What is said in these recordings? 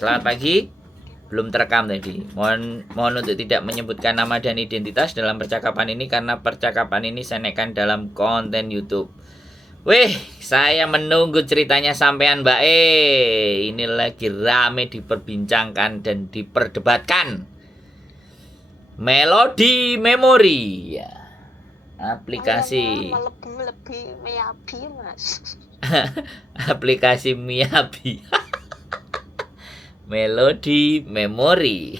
Selamat pagi. Belum terekam tadi. Mohon untuk tidak menyebutkan nama dan identitas dalam percakapan ini karena percakapan ini saya naikkan dalam konten YouTube. Wih, saya menunggu ceritanya sampean Mbak E. Ini lagi rame diperbincangkan dan diperdebatkan. Melodi Memori. Ya. Aplikasi. Lebih Miyabi, Mas. Aplikasi Miyabi. Melodi Memori.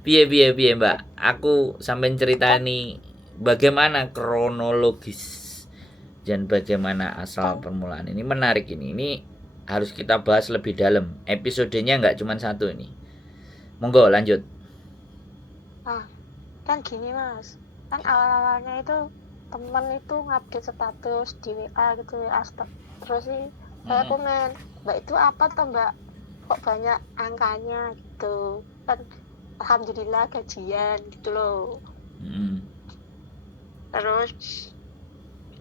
Piye Mbak, aku sampai ceritani bagaimana kronologis dan bagaimana asal permulaan. Ini menarik ini harus kita bahas lebih dalam. Episodenya nggak cuma satu ini. Monggo lanjut. Kan gini Mas, kan awal-awalnya itu temen itu ngupdate status di WA gitu ya, terus sih saya komen, Mbak itu apa toh Mbak, kok banyak angkanya gitu kan, alhamdulillah gajian gitu loh. Terus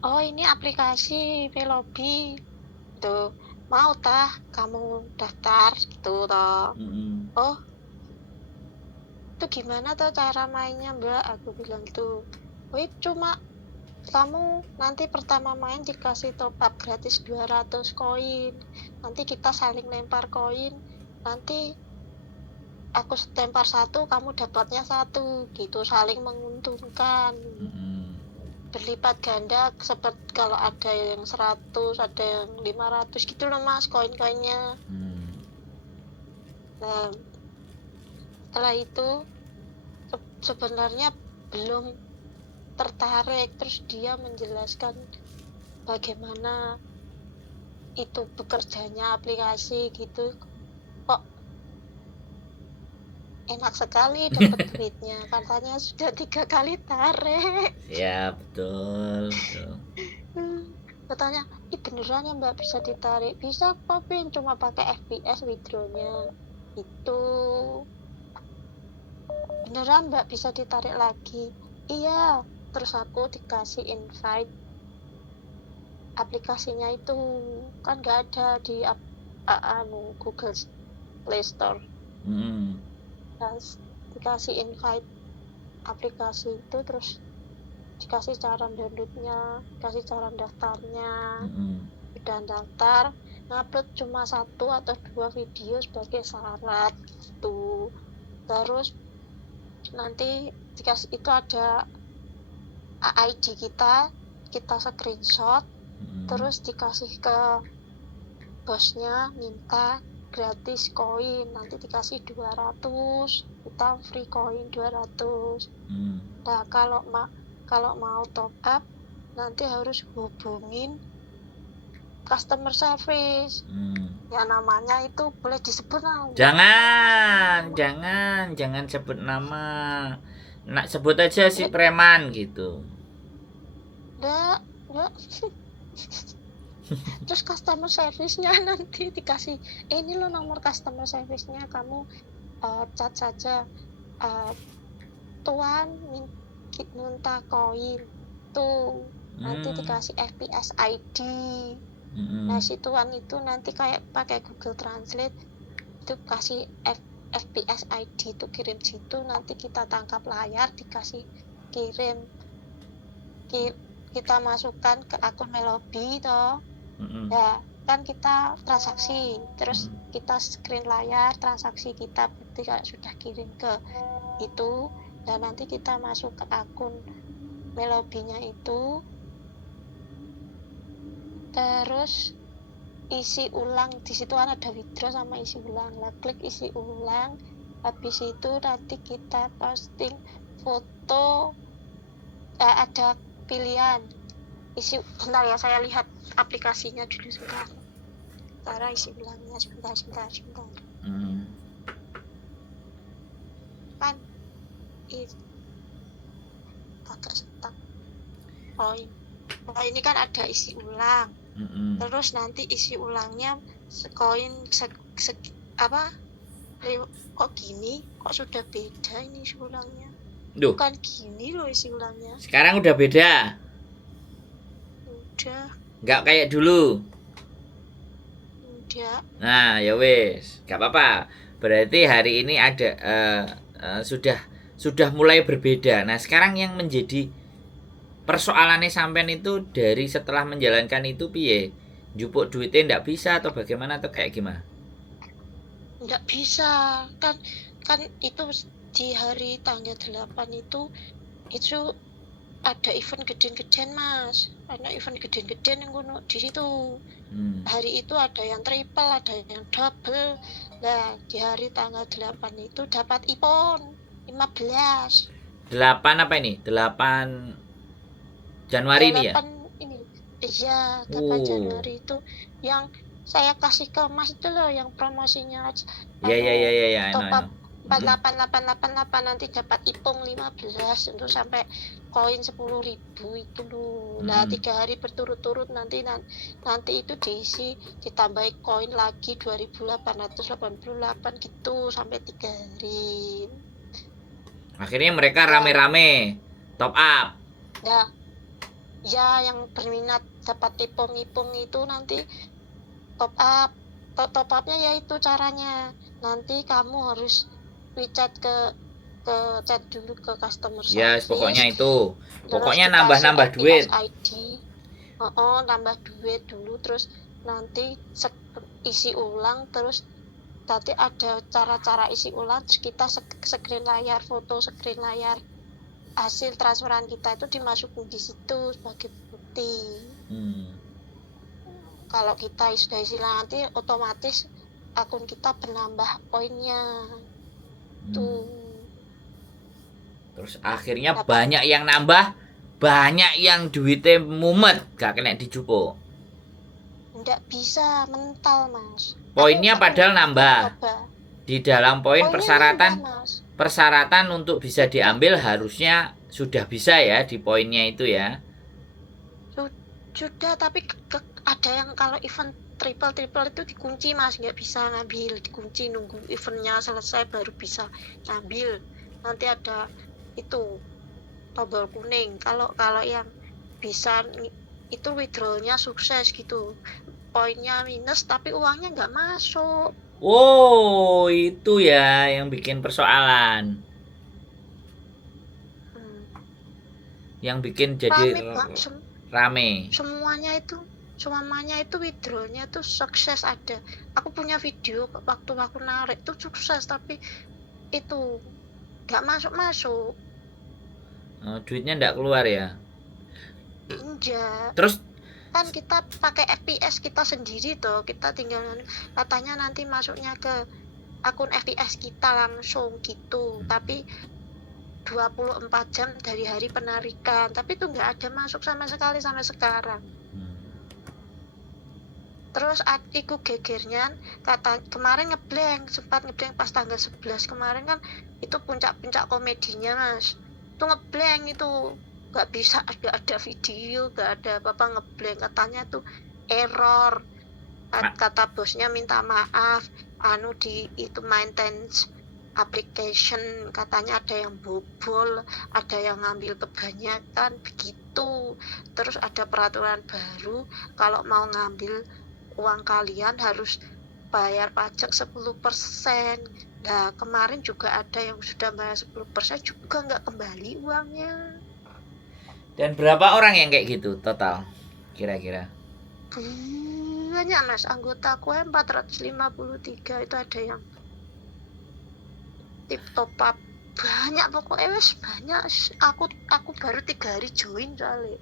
oh ini aplikasi Melobi tuh, mau tah kamu daftar gitu toh. Oh itu gimana tuh cara mainnya Mbak, aku bilang tuh, wih cuma kamu nanti pertama main dikasih top up gratis 200 koin, nanti kita saling lempar koin, nanti aku lempar satu kamu dapatnya satu gitu, saling menguntungkan. Berlipat ganda, seperti kalau ada yang 100 ada yang 500 gitu loh Mas koin-koinnya. Nah setelah itu sebenarnya belum tertarik, terus dia menjelaskan bagaimana itu bekerjanya aplikasi gitu, kok enak sekali dapat duitnya, katanya sudah 3 kali tarik. Ya betul. Katanya beneran ya Mbak bisa ditarik, bisa kok Pin, cuma pakai FPS withdrawnya itu. Beneran Mbak bisa ditarik lagi? Iya. Terus aku dikasih invite aplikasinya itu, kan gak ada di Google Play Store. Terus dikasih invite aplikasi itu, terus dikasih cara downloadnya, dikasih cara daftarnya. Udah daftar, ngupload cuma 1 atau 2 video sebagai syarat gitu. Terus nanti dikasih itu ada ID kita screenshot, terus dikasih ke bosnya, minta gratis koin, nanti dikasih 200, kita free koin 200. Nah kalau mau top up nanti harus hubungin customer service. Ya namanya itu boleh disebut lah. Jangan sebut nama. Nak sebut aja si preman gitu. Enggak. Terus customer service-nya nanti dikasih, ini lo nomor customer service-nya, kamu chat saja, tuan minta koin tuh, nanti dikasih FPS ID. Nah si tuan itu nanti kayak pakai Google Translate itu kasih FPS ID itu, kirim situ, nanti kita tangkap layar, dikasih kirim, kita masukkan ke akun Melobi toh. Ya kan kita transaksi, terus kita screen layar transaksi kita, berarti kalau sudah kirim ke itu, dan nanti kita masuk ke akun Melobinya itu, terus isi ulang, di situ kan ada withdraw sama isi ulang. Lah klik isi ulang, habis itu nanti kita posting foto, ada pilihan isi. Bentar ya, saya lihat aplikasinya dulu sebentar. Cara isi ulangnya sebentar. Kan agak setak. Oh ini kan ada isi ulang. Terus nanti isi ulangnya koin kok gini, kok sudah beda ini isi ulangnya. Bukan gini loh isi ulangnya. Sekarang udah beda. Udah. Nggak kayak dulu. ada. Nah, ya wis, gak apa-apa. Berarti hari ini ada sudah mulai berbeda. Nah, sekarang yang menjadi persoalannya sampean itu dari setelah menjalankan itu piye? Jupuk duitnya ndak bisa atau bagaimana atau kayak gimana? Nggak bisa. Kan itu di hari tanggal 8 itu ada event gede-gedean Mas. Ada event gede-gedean yang kuno di situ. Hari itu ada yang triple, ada yang double. Nah, di hari tanggal 8 itu dapat iPhone 15. 8 apa ini? 8 Januari ini ya? 8 ini. Iya, 8 Januari itu yang saya kasih ke Mas itu loh, yang promosinya Ya, top up 48888 nanti dapat ipung 15 untuk sampai koin 10.000 itu loh. Nah, 3 hari berturut-turut nanti itu diisi ditambahi koin lagi 2.888 gitu sampai 3 hari. Akhirnya mereka rame-rame top up. Nah, ya yang berminat dapat ipung-ipung itu nanti top upnya yaitu caranya nanti kamu harus WeChat ke chat dulu ke customer service. Ya, pokoknya itu. Pokoknya nambah-nambah duit. ID. Nambah duit dulu terus nanti isi ulang terus nanti ada cara-cara isi ulang terus kita foto screen layar hasil transferan kita itu dimasukin di situ sebagai bukti. Kalau kita sudah isi nanti otomatis akun kita bernambah poinnya. Tuh. Terus akhirnya banyak yang nambah, banyak yang duitnya mumet, gak kena dijupuk. Nggak bisa mental Mas. Poinnya padahal nambah. Di dalam poin persyaratan untuk bisa diambil harusnya sudah bisa ya di poinnya itu ya. Sudah, tapi ada yang kalau event triple itu dikunci Mas, nggak bisa ngambil, dikunci nunggu eventnya selesai baru bisa ngambil. Nanti ada itu tombol kuning. Kalau yang bisa itu withdrawnya sukses gitu, poinnya minus tapi uangnya nggak masuk. Oh, itu ya yang bikin persoalan. Yang bikin jadi rame. Semuanya itu withdrawnya tuh sukses ada. Aku punya video waktu aku narik tuh sukses tapi itu nggak masuk. Duitnya nggak keluar ya? Enggak. Terus kan kita pakai FPS kita sendiri tuh, kita tinggal katanya nanti masuknya ke akun FPS kita langsung gitu, tapi 24 jam dari hari penarikan, tapi itu nggak ada masuk sama sekali sampai sekarang. Terus aku gegernya kata kemarin sempat ngeblank pas tanggal 11 kemarin kan itu puncak-puncak komedinya Mas, itu ngeblank itu nggak bisa ada video, nggak ada apa-apa, ngeblank, katanya tuh error, kata bosnya minta maaf di itu maintenance application katanya ada yang bobol, ada yang ngambil kebanyakan begitu. Terus ada peraturan baru kalau mau ngambil uang kalian harus bayar pajak 10%. Nah kemarin juga ada yang sudah bayar 10% juga nggak kembali uangnya. Dan berapa orang yang kayak gitu total kira-kira? Banyak Mas, anggota aku 453 itu ada yang tip top up banyak, pokoknya wes banyak. Aku baru 3 hari join soalnya.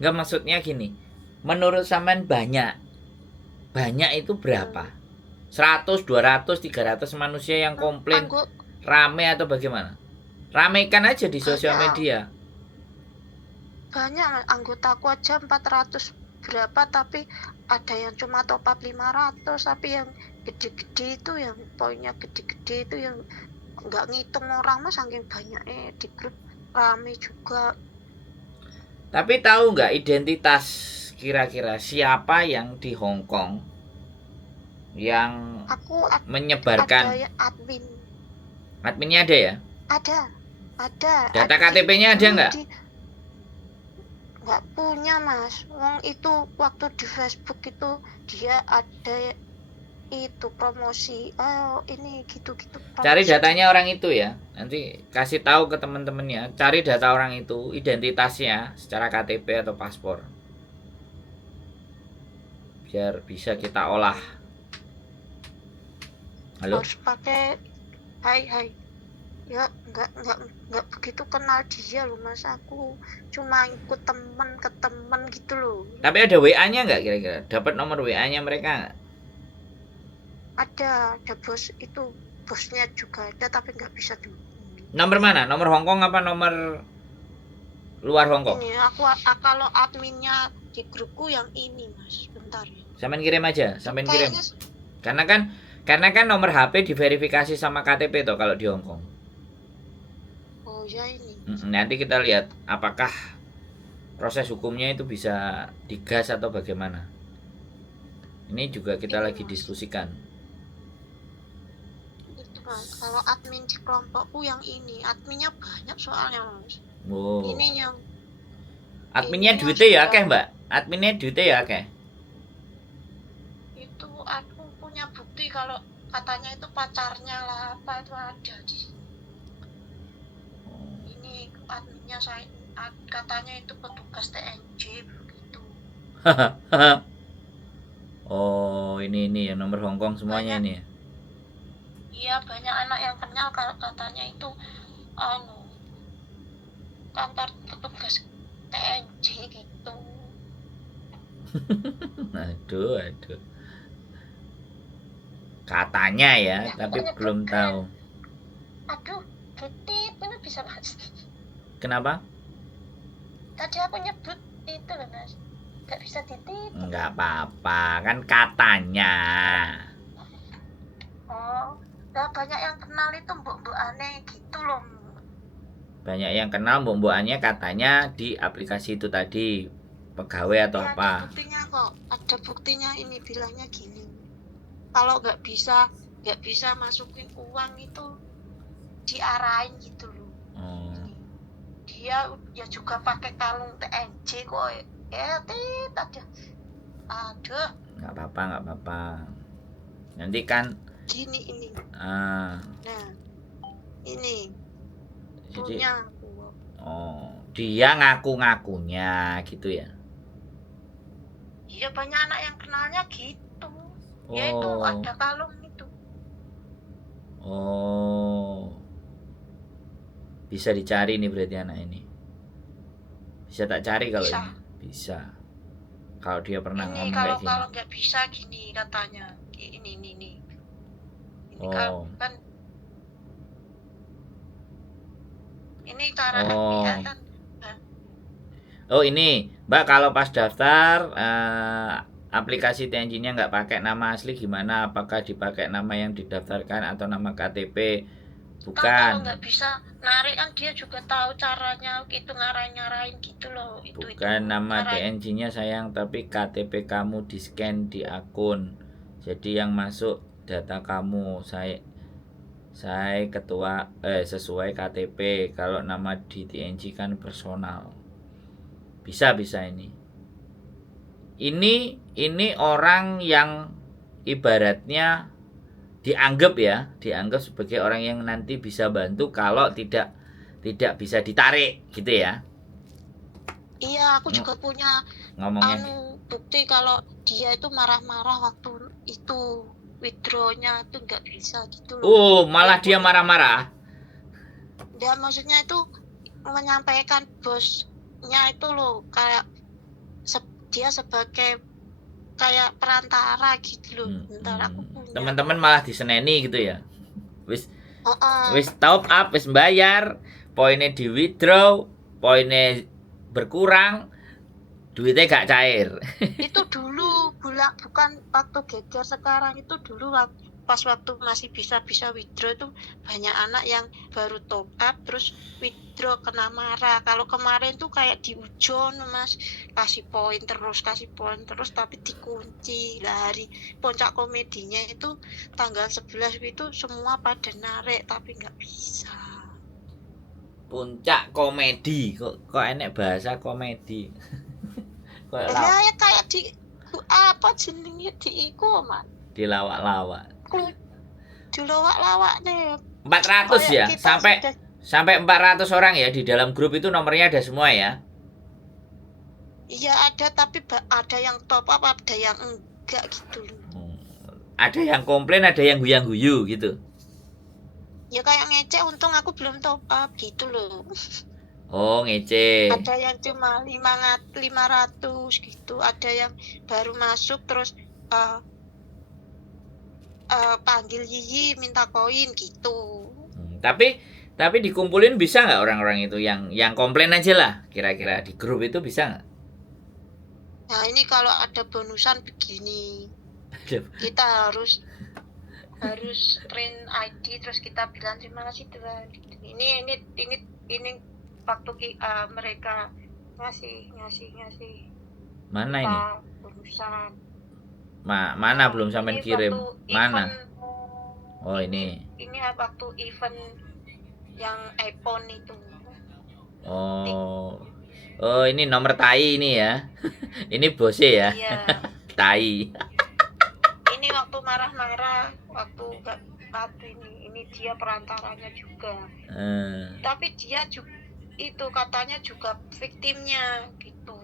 Enggak, maksudnya gini, menurut sampean banyak itu berapa? 100, 200, 300 manusia yang komplain rame atau bagaimana? Ramekan aja di sosial media. Banyak, anggotaku aja 400 berapa, tapi ada yang cuma top up 500, tapi yang gede-gede itu, yang poinnya gede-gede itu yang nggak ngitung orang Mas, saking banyaknya di grup rame juga. Tapi tahu nggak identitas kira-kira siapa yang di Hong Kong yang menyebarkan? Ada admin. Adminnya ada ya? Ada. Data KTP-nya ada nggak? Nggak punya Mas. Wong itu waktu di Facebook itu dia ada itu promosi ini gitu-gitu cari datanya orang itu ya, nanti kasih tahu ke teman-temannya, cari data orang itu, identitasnya secara KTP atau paspor, biar bisa kita olah. Halo, harus pakai hai ya, nggak begitu kenal dia loh Mas, aku cuma ikut temen ke temen gitu loh. tapi ada WA-nya nggak kira-kira, dapat nomor WA-nya mereka nggak? Ada bos, itu bosnya juga ada tapi nggak bisa dihubungi. Nomor mana? Nomor Hongkong apa nomor luar Hongkong? Ini aku kalau adminnya di grupku yang ini Mas, bentar ya. Sampean kirim aja, sampean kirim. Karena kan nomor HP diverifikasi sama KTP tuh kalau di Hongkong. Oh ya ini. Nanti kita lihat apakah proses hukumnya itu bisa digas atau bagaimana. Ini juga kita lagi diskusikan. Mas, kalau admin di kelompokku yang ini, adminnya banyak soalnya Mas. Oh. Ini yang adminnya duitnya ya akeh Mbak. Adminnya duitnya ya akeh. Itu aku punya bukti kalau katanya itu pacarnya lah apa itu ada di ini adminnya saya katanya itu petugas TNJ begitu. Oh ini ya nomor Hongkong semuanya ini ya. Iya banyak anak yang kenal kalau katanya itu kantor petugas TNJ gitu. aduh katanya ya tapi belum tahu. Aduh titip ini bisa Mas. Kenapa? Tadi aku nyebut itu loh Mas, nggak bisa titip. Nggak apa-apa kan katanya. Nah, banyak yang kenal itu mbok-mbok aneh gitu loh. Banyak yang kenal mbok-mbokannya katanya di aplikasi itu tadi, pegawai atau ya, apa. Ada buktinya kok, ada buktinya. Ini bilangnya gini, kalau nggak bisa masukin uang itu diarahin gitu loh. Dia ya juga pakai kalung TNJ kok aja. Aduh. Nggak apa-apa. Nanti kan gini ini. Nah, ini jadi, punya. dia ngaku-ngakunya gitu ya. Iya banyak anak yang kenalnya gitu. Ya itu ada kalung itu. Bisa dicari nih berarti anak ini. Bisa tak cari kalau bisa. ini? Bisa. Kalau dia pernah ini ngomong kayak gini. Kalau nggak bisa gini katanya. Ini. Kan ini cara kan. Ini Mbak, kalau pas daftar aplikasi TNJ-nya nggak pakai nama asli gimana? Apakah dipakai nama yang didaftarkan atau nama KTP? Bukan. Kalau nggak bisa narik kan dia juga tahu caranya gitu, ngarahin gitu loh. Bukan nama TNJ-nya sayang, tapi KTP kamu di scan di akun. Jadi yang masuk data kamu. Saya ketua sesuai KTP. Kalau nama di TNJ kan personal. Bisa ini. Ini orang yang ibaratnya dianggap sebagai orang yang nanti bisa bantu kalau tidak bisa ditarik gitu ya. Iya, aku juga punya ngomongnya bukti kalau dia itu marah-marah waktu itu withdraw-nya itu nggak bisa gitu loh. Malah dia marah-marah. Dia maksudnya itu menyampaikan bosnya itu loh, kayak dia sebagai kayak perantara gitu loh. Bentar aku punya. Teman-teman malah diseneni gitu ya. Wis top up, wis bayar, poinnya di withdraw, poinnya berkurang, duitnya gak cair. Itu dulu bukan waktu geger sekarang, itu dulu pas waktu masih bisa withdraw itu banyak anak yang baru top up terus withdraw kena marah. Kalau kemarin tuh kayak di ujon Mas, kasih poin terus tapi dikunci. Lah hari puncak komedinya itu tanggal 11 itu semua pada narik tapi nggak bisa. Puncak komedi kok enek bahasa komedi. Ya kayak di apa jenenge di iku Mas. Dilawak-lawak. Dilawak-lawak nih. 400 ya? Sampai 400 orang ya di dalam grup itu nomornya ada semua ya? Iya ada, tapi ada yang top up, ada yang enggak gitu loh. Ada yang komplain, ada yang guyang-guyu gitu. Ya kayak ngecek, untung aku belum top up gitu loh. Oh, ngecek. Ada yang cuma 500 gitu, ada yang baru masuk terus panggil Yiyi minta koin gitu. Tapi dikumpulin bisa nggak orang-orang itu yang komplain aja lah, kira-kira di grup itu bisa nggak? Nah ini kalau ada bonusan begini, kita harus print ID terus kita bilang terima kasih Tuhan. Ini waktu mereka ngasih mana ini bonusan. Mana belum sampai kirim mana? Oh ini waktu event yang iPhone itu. Oh ini nomor tai ini ya. Ini bose ya. Iya. Tai. Ini waktu marah-marah, waktu ini dia perantaranya juga. Tapi dia juga itu katanya juga victimnya gitu.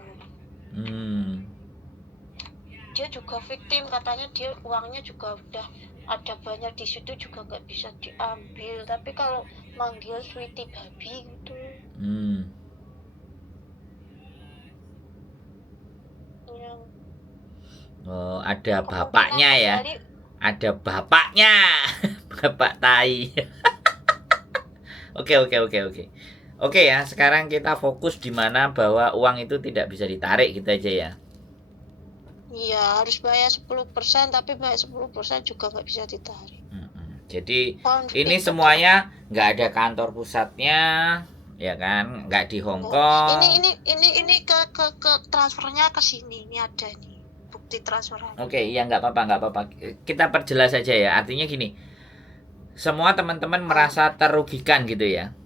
Dia juga victim, katanya dia uangnya juga udah ada banyak di situ juga nggak bisa diambil, tapi kalau manggil sweetie baby gitu. Oh, ada bapaknya ya. Ada bapaknya. Bapak tai. Oke. Oke ya, sekarang kita fokus di mana bahwa uang itu tidak bisa ditarik gitu aja ya. Iya, harus bayar 10%, tapi bayar 10% juga nggak bisa ditarik. Jadi ini semuanya nggak ada kantor pusatnya, ya kan? Nggak di Hong Kong. Ini ke transfernya ke sini. Ini ada nih bukti transfernya. Oke, ya nggak apa-apa. Kita perjelas saja ya. Artinya gini, semua teman-teman merasa terugikan gitu ya.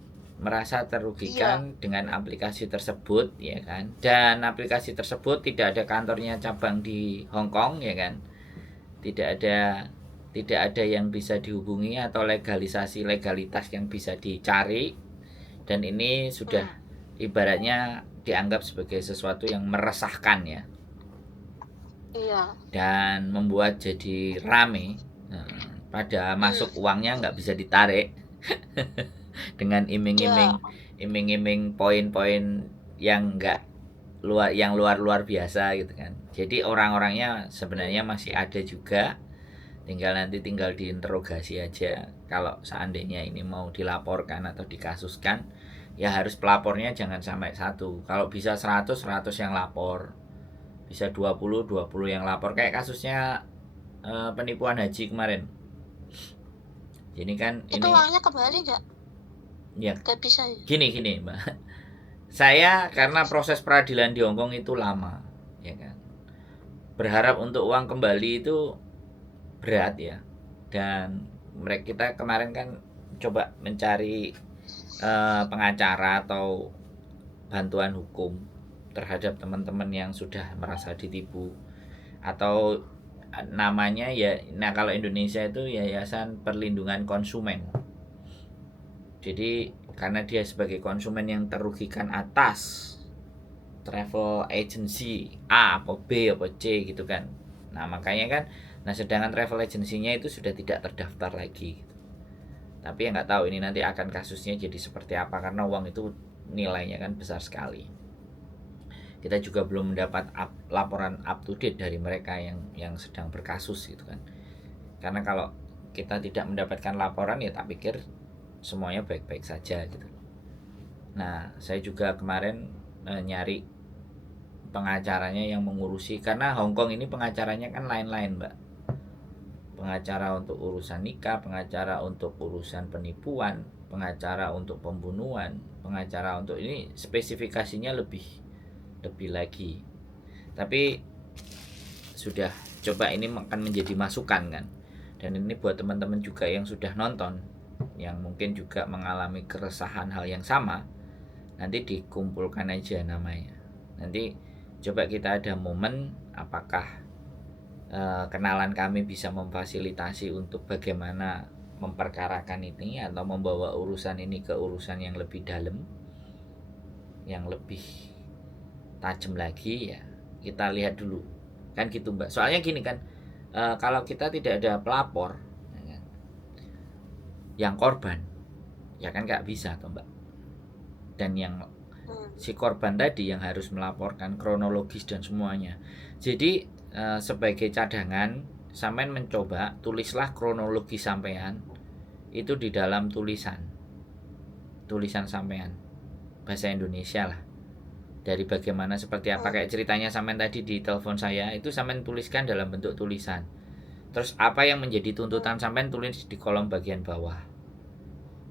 Merasa terugikan dengan aplikasi tersebut ya kan, dan aplikasi tersebut tidak ada kantornya cabang di Hong Kong ya kan, tidak ada yang bisa dihubungi atau legalitas yang bisa dicari, dan ini sudah ibaratnya dianggap sebagai sesuatu yang meresahkan ya. Iya. Dan membuat jadi rame. Pada masuk uangnya nggak bisa ditarik. Dengan iming-iming poin-poin yang luar biasa gitu kan. Jadi orang-orangnya sebenarnya masih ada juga, tinggal diinterogasi aja. Kalau seandainya ini mau dilaporkan atau dikasuskan, ya harus pelapornya jangan sampai 1. Kalau bisa 100 yang lapor, bisa 20 yang lapor, kayak kasusnya penipuan haji kemarin. Jadi kan itu uangnya kembali nggak? Ya, gak bisa ya? Gini Mbak, saya karena proses peradilan di Hong Kong itu lama, ya kan, berharap untuk uang kembali itu berat ya. Dan kita kemarin kan coba mencari pengacara atau bantuan hukum terhadap teman-teman yang sudah merasa ditipu, atau namanya ya, nah kalau Indonesia itu Yayasan Perlindungan Konsumen. Jadi karena dia sebagai konsumen yang terugikan atas travel agency A atau B atau C gitu kan. Nah makanya kan, sedangkan travel agency-nya itu sudah tidak terdaftar lagi gitu. Tapi ya nggak tahu ini nanti akan kasusnya jadi seperti apa, karena uang itu nilainya kan besar sekali. Kita juga belum mendapat laporan up to date dari mereka yang sedang berkasus gitu kan. Karena kalau kita tidak mendapatkan laporan ya tak pikir semuanya baik-baik saja gitu. Nah, saya juga kemarin nyari pengacaranya yang mengurusi, karena Hong Kong ini pengacaranya kan lain-lain, Mbak. Pengacara untuk urusan nikah, pengacara untuk urusan penipuan, pengacara untuk pembunuhan, pengacara untuk ini spesifikasinya lebih lagi. Tapi sudah coba, ini akan menjadi masukan kan. Dan ini buat teman-teman juga yang sudah nonton, yang mungkin juga mengalami keresahan hal yang sama, nanti dikumpulkan aja namanya. Nanti coba kita ada momen, apakah kenalan kami bisa memfasilitasi untuk bagaimana memperkarakan ini atau membawa urusan ini ke urusan yang lebih dalam, yang lebih tajam lagi, ya kita lihat dulu kan gitu Mbak. Soalnya gini kan, kalau kita tidak ada pelapor ya kan, yang korban ya kan nggak bisa toh Mbak, dan yang si korban tadi yang harus melaporkan kronologis dan semuanya. Jadi sebagai cadangan sampean mencoba tulislah kronologi sampean itu di dalam tulisan sampean bahasa Indonesia lah, dari bagaimana seperti apa, kayak ceritanya sampean tadi di telepon saya itu sampean tuliskan dalam bentuk tulisan. Terus apa yang menjadi tuntutan sampean tulis di kolom bagian bawah.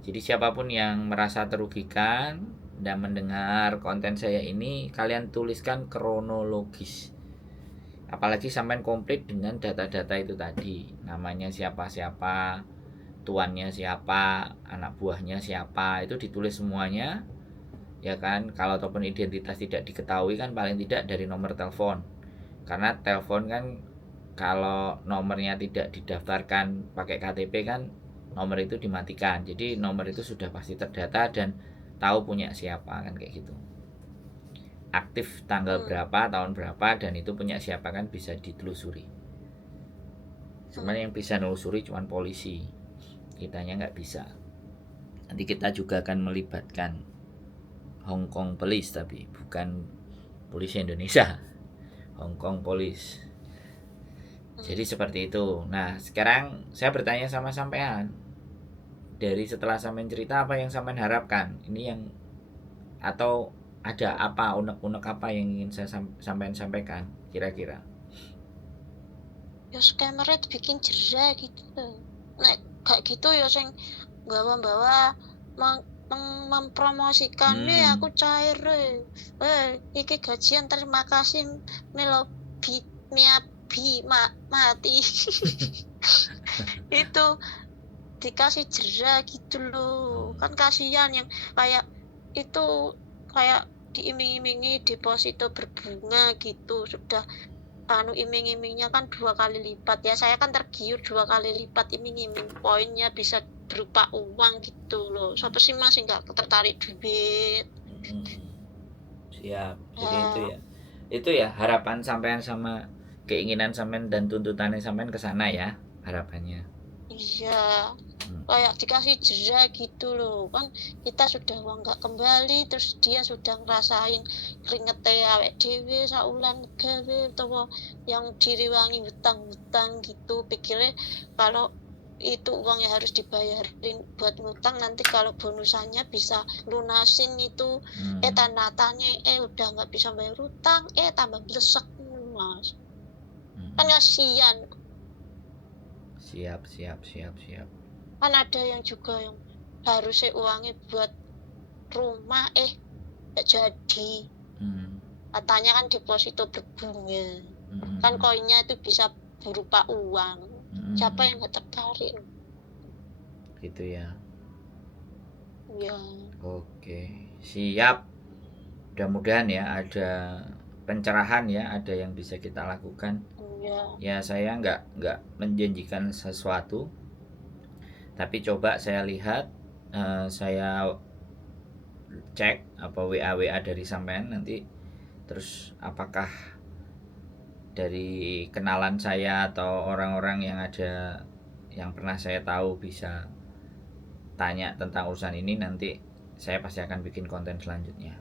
Jadi siapapun yang merasa terugikan dan mendengar konten saya ini, kalian tuliskan kronologis. Apalagi sampean komplit dengan data-data itu tadi, namanya siapa-siapa, tuannya siapa, anak buahnya siapa, itu ditulis semuanya. Ya kan, kalau ataupun identitas tidak diketahui kan paling tidak dari nomor telepon. Karena telepon kan kalau nomornya tidak didaftarkan pakai KTP kan nomor itu dimatikan. Jadi nomor itu sudah pasti terdata dan tahu punya siapa kan, kayak gitu. Aktif tanggal berapa, tahun berapa, dan itu punya siapa kan bisa ditelusuri. Cuman yang bisa nelusuri cuman polisi, kitanya nggak bisa. Nanti kita juga akan melibatkan Hong Kong Police, tapi bukan polisi Indonesia, Hong Kong Police. Jadi seperti itu. Nah sekarang saya bertanya sama sampean, dari setelah sampean cerita apa yang sampean harapkan ini, yang atau ada apa unek-unek apa yang ingin saya sampean sampaikan kira-kira? Ya scammernya dibikin jera gitu. Nek gak gitu ya sing bawa-bawa mempromosikan nih aku cair iki gajian terima kasih Melobi Miabi mati itu dikasih jera gitu loh. Kan kasihan yang kayak itu, kayak diiming-imingi deposito berbunga gitu, sudah iming-imingnya kan 2 kali lipat ya. Saya kan tergiur 2 kali lipat iming-iming, poinnya bisa berupa uang gitu loh. Siapa sih masih nggak tertarik duit? Siap. Jadi itu ya harapan sampean sama keinginan sampean dan tuntutannya sampean ke sana ya harapannya. Iya, kayak dikasih jera gitu loh. Kan kita sudah uang nggak kembali, terus dia sudah ngerasain keringetnya awake dhewe saulan gawe utawa yang diriwangi hutang-hutang gitu. Pikirnya kalau itu uangnya harus dibayarin buat ngutang, nanti kalau bonusannya bisa lunasin itu. Tanda-tanya udah nggak bisa bayar hutang, tambah blesek Mas. Kan kasihan. Siap. Kan ada yang juga yang harusnya uangnya buat rumah gak jadi. Katanya kan deposito berbunga. Kan koinnya itu bisa berupa uang. Siapa yang gak tertarik? Gitu ya. Ya. Oke, siap. Mudah-mudahan ya ada pencerahan ya, ada yang bisa kita lakukan. Ya saya nggak menjanjikan sesuatu, tapi coba saya lihat, saya cek apa WA dari sampean nanti, terus apakah dari kenalan saya atau orang-orang yang ada yang pernah saya tahu bisa tanya tentang urusan ini, nanti saya pasti akan bikin konten selanjutnya.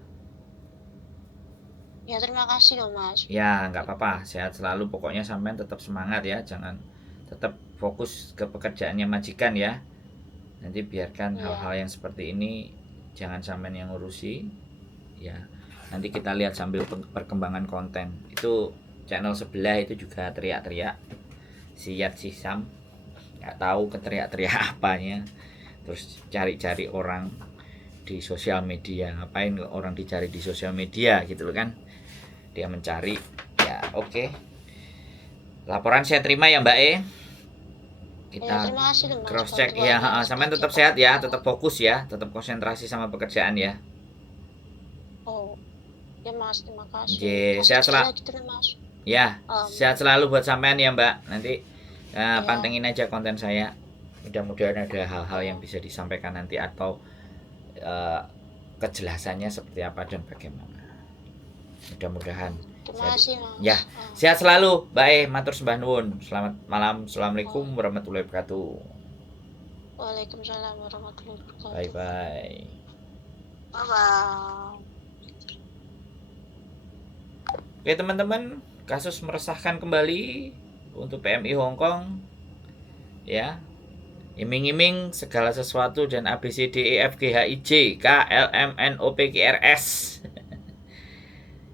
Ya terima kasih loh Mas. Ya nggak apa-apa, sehat selalu pokoknya, sampean tetap semangat ya, jangan, tetap fokus ke pekerjaannya majikan ya. Nanti biarkan hal-hal yang seperti ini jangan sampean yang ngurusi ya. Nanti kita lihat sambil perkembangan konten. Itu channel sebelah itu juga teriak-teriak siat sisam, nggak tahu keteriak-teriak apanya, terus cari-cari orang di sosial media. Ngapain orang dicari di sosial media gitu loh kan, dia mencari ya. Oke. Laporan saya terima ya Mbak kita cross check ya. Sampean tetap sehat ya, tetap fokus ya, tetap konsentrasi sama pekerjaan ya. Oh ya Mas, terima kasih. Sehat selalu. Ya, sehat selalu buat sampean ya Mbak. Nanti Ya. pantengin aja konten saya. Mudah-mudahan ada hal-hal yang bisa disampaikan nanti atau kejelasannya seperti apa dan bagaimana. Mudah-mudahan. Terima kasih Mas. Ya, sehat selalu. Bae, matur sembah nuwun. Selamat malam. Assalamualaikum warahmatullahi wabarakatuh. Waalaikumsalam warahmatullahi wabarakatuh. Bye bye. Bye bye. Oke teman-teman, kasus meresahkan kembali untuk PMI Hong Kong. Ya, iming-iming segala sesuatu dan ABCDEFGHIJ KLMNOPQRS.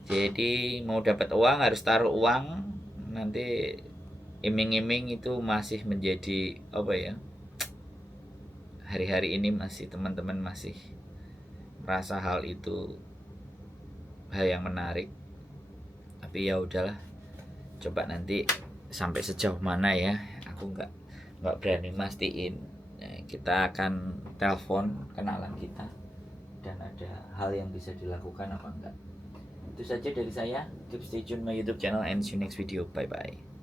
Jadi mau dapat uang harus taruh uang. Nanti iming-iming itu masih menjadi apa ya? Hari-hari ini masih teman-teman masih merasa hal itu hal yang menarik. Tapi ya udahlah, coba nanti sampai sejauh mana ya, aku nggak berani mastiin. Kita akan telepon kenalan kita dan ada hal yang bisa dilakukan apa enggak. Itu saja dari saya. Keep stay tune my YouTube channel and see you next video. Bye bye.